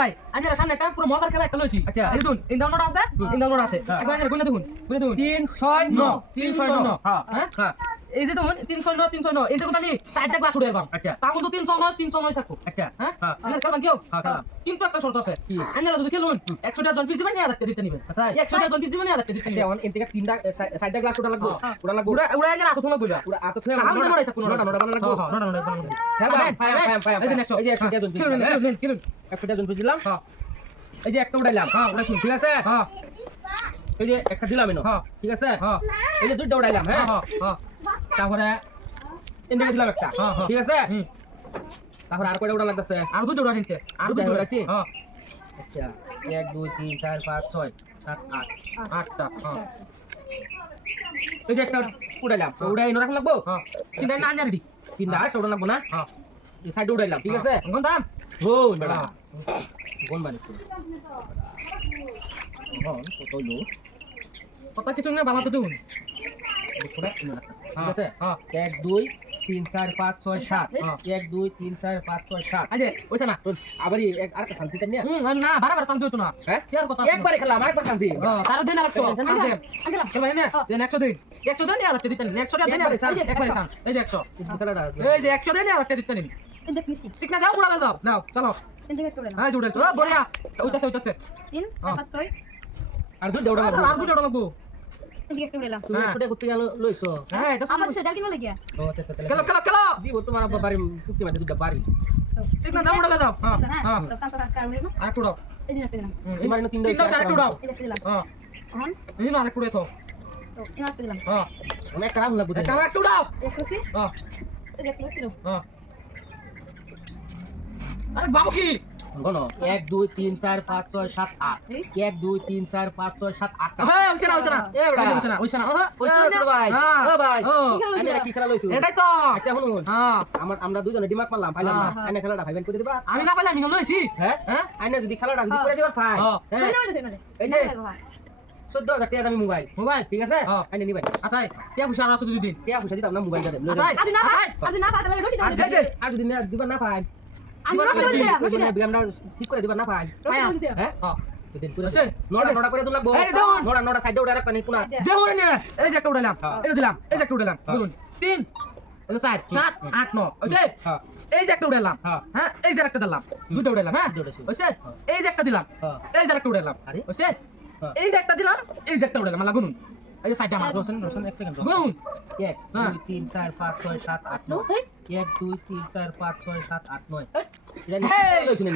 ভাই আঞ্জার সামনে একটা পুরো মজার খেলা একটা লইছি আচ্ছা এই দেখুন ইন ডাউনলোড আছে একবার আঞ্জার গুনে দেখুন 3 6 9 3 6 9 হ্যাঁ হ্যাঁ হ্যাঁ এই যে দেখুন 309 এই দেখুন আমি চারটা ক্লাস উঠে এবার আচ্ছা তা কিন্তু 309 থাকবো আচ্ছা হ্যাঁ হ্যাঁ আঞ্জার খেলবেন কেউ খেলাম। কিন্তু একটা শর্ত আছে আঞ্জার যদি খেলুন 100 টা জন ফিস দিবেন 1000 টাকা জিতে নেবেন আচ্ছা 100 টা জন ফিস দিবেন 1000 টাকা জিতে আচ্ছা নেবেন অন এন থেকে তিনটা সাইডটা গ্লাস ওটা লাগবো ওটা লাগবো উড়া উড়া আঞ্জার আতো তোমার কইবা পুরো আতো থয়ে আমরা নড়াই থাকুন নড়া বানানো লাগবো নড়া হ্যাঁ ভাই এই যে next এই যে 100 জন খেলুন 100 জন বুঝলাম হ্যাঁ এই যে একটা উড়াইলাম হ্যাঁ ওটা শুন ঠিক আছে হ্যাঁ এই যে একটা দিলাম এনো হ্যাঁ ঠিক আছে হ্যাঁ এই যে দুইটা উড়াইলাম হ্যাঁ হ্যাঁ হ্যাঁ তারপরে এন্ডে দিলাম একটা হ্যাঁ, হ্যাঁ। ঠিক আছে হুম তারপরে আর কয়টা উড়া লাগতেছে আর দুটো উড়া নিতে আর দুটো দুটো উড়াইছি? হ্যাঁ আচ্ছা 1 2 3 4 5 6 7 8 আটটা হ্যাঁ এই যে একটা উড়াইলাম উড়াই এনে রাখা লাগবো হ্যাঁ তিনটা না আঞ্জার দি তিনটা আরেকটা উড়া লাগবো না হ্যাঁ এই সাইডে উড়াইলাম ঠিক আছে কোন দাম গোল বেড়া গোল মানে কত লো কত কিছু না বানাতে দিন ঠিক আছে হ্যাঁ 1 2 3 4 5 6 7 হ্যাঁ। 1 2 3 4 5 6 7 আজে ওইটা না আবারই আরেকটা শান্তি তাই না না বারবার শান্তি হতো না হ্যাঁ কি আর কথা একবারে খেলাম আরেকবার শান্তি তার দিন আরেকশো আঞ্জার খেলবেন না দেন 100 দিন 100 দিন আর একটা জিতেন 100 টাকা দেন একবারে চান্স এই যে 100 এই যে 100 দিন আর একটা জিতেন Tindak misi. ঠিক না যাও উড়াবে যাও দাও চলো Tindak itu lah. হ্যাঁ জুড়ে তো বড়িয়া ওইটাছে Tin, sapat toy. আর দুই দেউড়া আর দুটো লাগবো Tindak itu lah. তুমি হ্যাঁ। ফুটে করতে গেল লইছো হ্যাঁ এটা Apa bisa daging lagi ya? ও আচ্ছা তাহলে খেলো দিব তোমার আব্বা বাড়ি ফুটতে মাঝে দুটো বাড়ি ঠিক না যাও উড়াবে যাও হ্যাঁ হ্যাঁ Tanpa sakar dulu. আর একটু দাও Ini nak bilang. তোমার এনে তিনটা তিনটা আর একটু দাও Ini bilang. হ্যাঁ Mohon. এই না আরেকটু দাও Ini nak bilang. হ্যাঁ আমি একটা রাম লাগবো কালা একটু দাও Ya kursi. হ্যাঁ Ya kursi lo. হ্যাঁ আরে বাবু কি শোনো 1 2 3 4 5 6 7 8 1 2 3 4 5 6 7 8 হ্যাঁ ওইছে না এ বড়া। ওইছে না ওই তো ভাই হ্যাঁ। ও ভাই ও আমি এটা কি খেলা লইছো এটাই তো আচ্ছা শুনুন হ্যাঁ আমরা দুজনে দিমাগ মারলাম পাইলাম না হ্যাঁ। আইনা খেলাটা ভাইবেন করে দিবা আমি না পাইলাম আমি লইছি হ্যাঁ হ্যাঁ আইনা যদি খেলাটা যদি করে দিবা ফাই হ্যাঁ। হ্যাঁ Mana mana mana. এই যে 14000 টাকা দামি মোবাইল মোবাইল ঠিক আছে হ্যাঁ। আইনা নিবাই আসাই কে বুঝা আছে দুই দিন কে পয়সা দিতাম না মোবাইল দাও আসাই Adu napa? Adu napa? Adu lagi আর dosi. দে আর যদি না দিবা না পাই Adu napa dosi ya? Dosi ya. বিয়ামটা ঠিক করে দিবা না পাই Dosi ya. হ্যাঁ হ্যাঁ দিন করে আছে? নড়া করে তো লাগবো এই দেখুন। নড়া সাইডে উড়া রাখবা নি পুনা যে হরে নে এই যে একটা উড়াইলাম হ্যাঁ। এটা দিলাম এই যে একটা উড়াইলাম হ্যাঁ। ধরুন 3 এটা 4 7 8 9 ওইছে হ্যাঁ এই যে একটা উড়াইলাম হ্যাঁ হ্যাঁ এই যে একটা দিলাম দুটো উড়াইলাম হ্যাঁ দুটো উড়াইছি। ওইছে এই যে একটা দিলাম হ্যাঁ এই যে একটা উড়াইলাম আরে? ওইছে হ্যাঁ। এই যে একটা দিলাম এই যে একটা উড়াইলাম লাগা গুনুন এই যে সাইডটা আমার রোশন এক সেকেন্ড গুনুন 1 হ্যাঁ। 2 3 4 5 6 7 8 9 1 2 3 4 5 6 7 8 9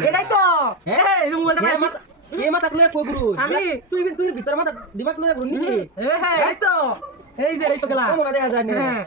এটাই তো হ্যাঁ? এই মোবাইলটা এ মাথা খুলে কই গুরু আমি- তুই ভিতর মাথা দিমাগ লয়ে ঘুরনি হ্যাঁ এই তো এই যে এই তো গেলা কেমন দেখা যায় না হ্যাঁ